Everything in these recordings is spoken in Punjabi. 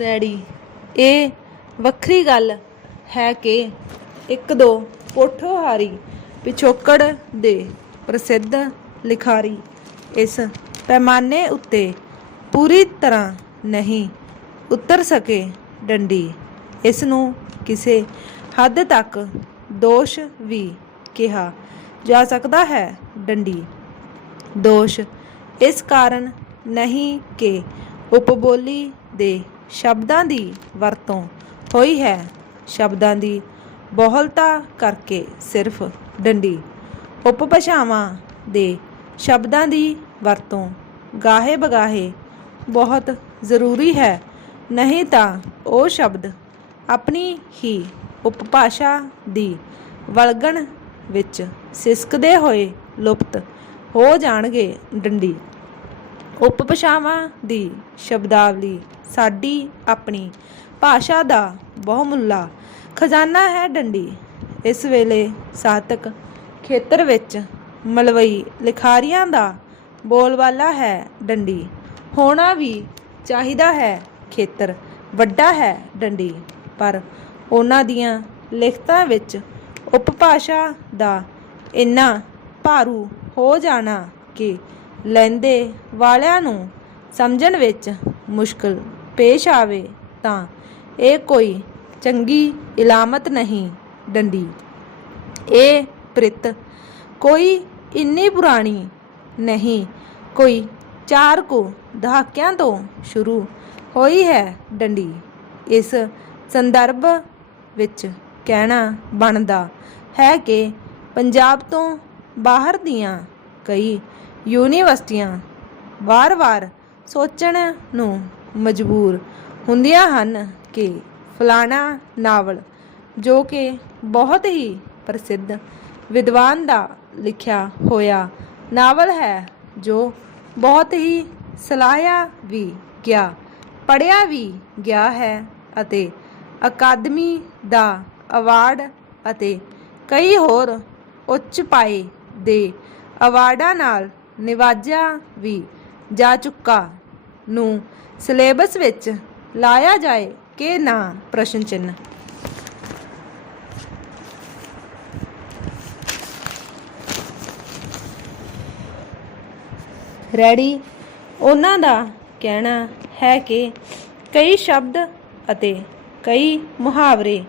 ਰੈੜੀ ਇਹ ਵੱਖਰੀ ਗੱਲ ਹੈ ਕਿ ਇੱਕ ਦੋ ਕੋਠੋਹਾਰੀ ਪਿਛੋਕੜ ਦੇ ਪ੍ਰਸਿੱਧ ਲਿਖਾਰੀ ਇਸ ਪੈਮਾਨੇ ਉੱਤੇ ਪੂਰੀ ਤਰ੍ਹਾਂ ਨਹੀਂ ਉਤਰ ਸਕੇ ਡੰਡੀ। ਇਸ ਨੂੰ ਕਿਸੇ ਹੱਦ ਤੱਕ ਦੋਸ਼ ਵੀ ਕਿਹਾ ਜਾ ਸਕਦਾ ਹੈ ਡੰਡੀ। ਦੋਸ਼ ਇਸ ਕਾਰਨ ਨਹੀਂ ਕਿ ਉਪਬੋਲੀ ਦੇ ਸ਼ਬਦਾਂ ਦੀ ਵਰਤੋਂ ਹੋਈ ਹੈ। ਸ਼ਬਦਾਂ ਦੀ ਬਹੁਲਤਾ ਕਰਕੇ ਸਿਰਫ ਡੰਡੀ। ਉਪਭਾਸ਼ਾਵਾਂ ਦੇ ਸ਼ਬਦਾਂ ਦੀ ਵਰਤੋਂ ਗਾਹੇ ਬਗਾਹੇ ਬਹੁਤ ਜ਼ਰੂਰੀ ਹੈ। ਨਹੀਂ ਤਾਂ ਉਹ ਸ਼ਬਦ ਆਪਣੀ ਹੀ ਉਪਭਾਸ਼ਾ ਦੀ ਵਲਗਣ ਵਿੱਚ ਸਿਸਕਦੇ ਹੋਏ ਲੁਪਤ ਹੋ ਜਾਣਗੇ ਡੰਡੀ। ਉਪਭਾਸ਼ਾਵਾਂ ਦੀ ਸ਼ਬਦਾਵਲੀ ਸਾਡੀ ਆਪਣੀ ਭਾਸ਼ਾ ਦਾ ਬਹੁਮੁੱਲਾ ਖਜ਼ਾਨਾ ਹੈ ਡੰਡੀ। ਇਸ ਵੇਲੇ ਸਾਹਿਤਕ ਖੇਤਰ ਵਿੱਚ ਮਲਵਈ ਲਿਖਾਰੀਆਂ ਦਾ ਬੋਲਬਾਲਾ ਹੈ ਡੰਡੀ। ਹੋਣਾ ਵੀ ਚਾਹੀਦਾ ਹੈ ਖੇਤਰ, ਵੱਡਾ ਹੈ ਡੰਡੀ। ਪਰ ਉਹਨਾਂ ਦੀਆਂ ਲਿਖਤਾਂ ਵਿੱਚ ਉਪਭਾਸ਼ਾ ਦਾ ਇੰਨਾ ਭਾਰੂ ਹੋ ਜਾਣਾ ਕਿ ਲੈਂਦੇ ਵਾਲਿਆਂ ਨੂੰ ਸਮਝਣ ਵਿੱਚ ਮੁਸ਼ਕਲ ਪੇਸ਼ ਆਵੇ ਤਾਂ ਇਹ ਕੋਈ ਚੰਗੀ ਇਲਾਮਤ ਨਹੀਂ, ਡੰਡੀ। ਇਹ ਪ੍ਰਿਤ ਕੋਈ ਇੰਨੀ ਪੁਰਾਣੀ ਨਹੀਂ, ਕੋਈ ਚਾਰ ਕੁ ਦਹਾਕਿਆਂ ਤੋਂ ਸ਼ੁਰੂ ਹੋਈ ਹੈ, ਡੰਡੀ। ਇਸ ਸੰਦਰਭ ਵਿੱਚ ਕਹਿਣਾ ਬਣਦਾ ਹੈ ਕਿ ਪੰਜਾਬ ਤੋਂ ਬਾਹਰ ਦੀਆਂ ਕਈ ਯੂਨੀਵਰਸਿਟੀਆਂ ਵਾਰ-ਵਾਰ ਸੋਚਣ ਨੂੰ ਮਜਬੂਰ ਹੁੰਦੀਆਂ ਹਨ ਕਿ ਫਲਾਣਾ ਨਾਵਲ, ਜੋ ਕਿ ਬਹੁਤ ਹੀ ਪ੍ਰਸਿੱਧ ਵਿਦਵਾਨ ਦਾ ਲਿਖਿਆ ਹੋਇਆ ਨਾਵਲ ਹੈ, ਜੋ ਬਹੁਤ ਹੀ ਸਲਾਹਿਆ ਵੀ ਗਿਆ ਪੜਿਆ ਵੀ ਗਿਆ ਹੈ ਅਤੇ ਅਕਾਦਮੀ ਦਾ ਅਵਾਰਡ ਅਤੇ ਕਈ ਹੋਰ ਉੱਚ ਪਾਏ ਦੇ ਅਵਾਰਡਾਂ ਨਾਲ ਨਿਵਾਜਿਆ ਵੀ ਜਾ ਚੁੱਕਾ। ਨੂੰ ਸਿਲੇਬਸ ਵਿੱਚ ਲਾਇਆ ਜਾਏ ਕਿ ਨਾ? ਪ੍ਰਸ਼ਨ ਚਿੰਨ੍ਹ। ਰੈਡੀ? ਉਹਨਾਂ ਦਾ ਕਹਿਣਾ ਹੈ ਕਿ ਕਈ ਸ਼ਬਦ ਅਤੇ ਕਈ ਮੁਹਾਵਰੇ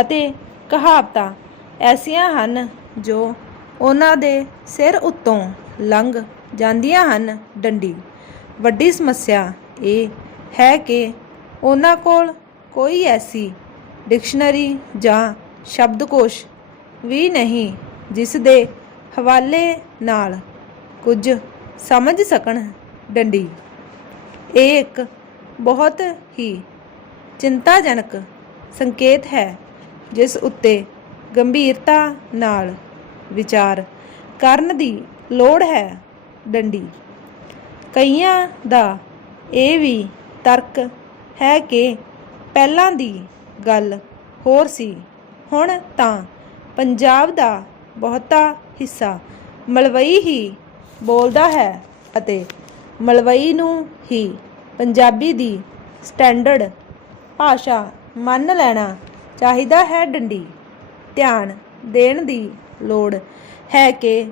ਅਤੇ ਕਹਾਵਤਾਂ ਐਸੀਆਂ ਹਨ ਜੋ ਉਹਨਾਂ ਦੇ ਸਿਰ ਉੱਤੋਂ ਲੰਘ ਜਾਂਦੀਆਂ ਹਨ ਡੰਡੀ। ਵੱਡੀ ਸਮੱਸਿਆ ਇਹ ਹੈ ਕਿ ਉਹਨਾਂ ਕੋਲ ਕੋਈ ਐਸੀ ਡਿਕਸ਼ਨਰੀ ਜਾਂ ਸ਼ਬਦਕੋਸ਼ ਵੀ ਨਹੀਂ, ਜਿਸ ਦੇ ਹਵਾਲੇ ਨਾਲ ਕੁਝ ਸਮਝ ਸਕਣ ਡੰਡੀ। ਇਹ ਇੱਕ ਬਹੁਤ ਹੀ ਚਿੰਤਾਜਨਕ ਸੰਕੇਤ ਹੈ, ਜਿਸ ਉੱਤੇ ਗੰਭੀਰਤਾ ਨਾਲ ਵਿਚਾਰ ਕਰਨ ਦੀ ਲੋੜ ਹੈ ਡੰਡੀ। ਕਈਆਂ ਦਾ ਇਹ ਵੀ ਤਰਕ ਹੈ ਕਿ ਪਹਿਲਾਂ ਦੀ ਗੱਲ ਹੋਰ ਸੀ। ਹੁਣ ਤਾਂ ਪੰਜਾਬ ਦਾ ਬਹੁਤਾ ਹਿੱਸਾ ਮਲਵਈ ਹੀ ਬੋਲਦਾ ਹੈ ਅਤੇ ਮਲਵਈ ਨੂੰ ਹੀ ਪੰਜਾਬੀ ਦੀ ਸਟੈਂਡਰਡ ਭਾਸ਼ਾ ਮੰਨ ਲੈਣਾ ਚਾਹੀਦਾ ਹੈ ਡੰਡੀ। ਧਿਆਨ ਦੇਣ ਦੀ ਲੋੜ ਹੈ ਕਿ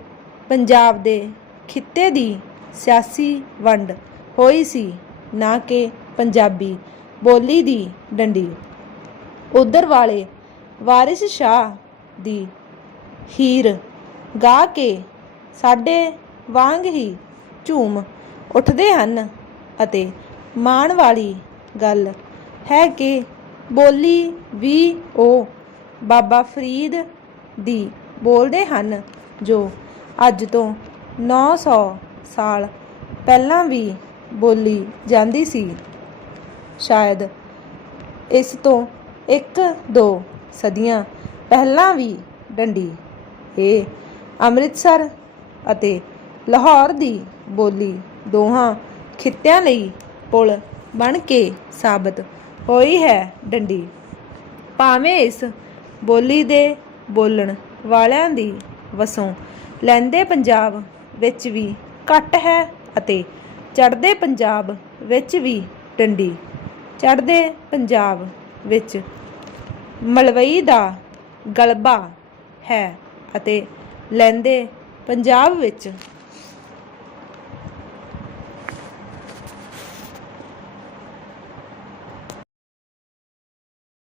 ਪੰਜਾਬ ਦੇ ਖਿੱਤੇ ਦੀ ਸਿਆਸੀ ਵੰਡ ਹੋਈ ਸੀ, ਨਾ ਕਿ ਪੰਜਾਬੀ ਬੋਲੀ ਦੀ ਡੰਡੀ। ਉਧਰ ਵਾਲੇ ਵਾਰਿਸ ਸ਼ਾਹ ਦੀ ਹੀਰ ਗਾ ਕੇ ਸਾਡੇ ਵਾਂਗ ਹੀ ਝੂਮ ਉੱਠਦੇ ਹਨ ਅਤੇ ਮਾਣ ਵਾਲੀ ਗੱਲ ਹੈ ਕਿ ਬੋਲੀ ਵੀ ਉਹ ਬਾਬਾ ਫਰੀਦ ਦੀ ਬੋਲਦੇ ਹਨ ਜੋ ਅੱਜ ਤੋਂ 900 ਸਾਲ ਪਹਿਲਾਂ ਵੀ ਬੋਲੀ ਜਾਂਦੀ ਸੀ। ਸ਼ਾਇਦ ਇਸ ਤੋਂ ਇੱਕ ਦੋ ਸਦੀਆਂ ਪਹਿਲਾਂ ਵੀ ਡੰਡੀ। ਇਹ ਅੰਮ੍ਰਿਤਸਰ ਅਤੇ ਲਾਹੌਰ ਦੀ ਬੋਲੀ ਦੋਹਾਂ ਖਿੱਤਿਆਂ ਲਈ ਪੁਲ ਬਣ ਕੇ ਸਾਬਤ ਹੋਈ ਹੈ ਡੰਡੀ। ਭਾਵੇਂ ਇਸ ਬੋਲੀ ਦੇ ਬੋਲਣ ਵਾਲਿਆਂ ਦੀ ਵਸੋਂ ਲੈਂਦੇ ਪੰਜਾਬ ਵਿੱਚ ਵੀ ਘੱਟ ਹੈ ਅਤੇ ਚੜ੍ਹਦੇ ਪੰਜਾਬ ਵਿੱਚ ਵੀ ਟੰਡੀ। ਚੜ੍ਹਦੇ ਪੰਜਾਬ ਵਿੱਚ ਮਲਵਈ ਦਾ ਗਲਬਾ ਹੈ ਅਤੇ ਲੈਂਦੇ ਪੰਜਾਬ ਵਿੱਚ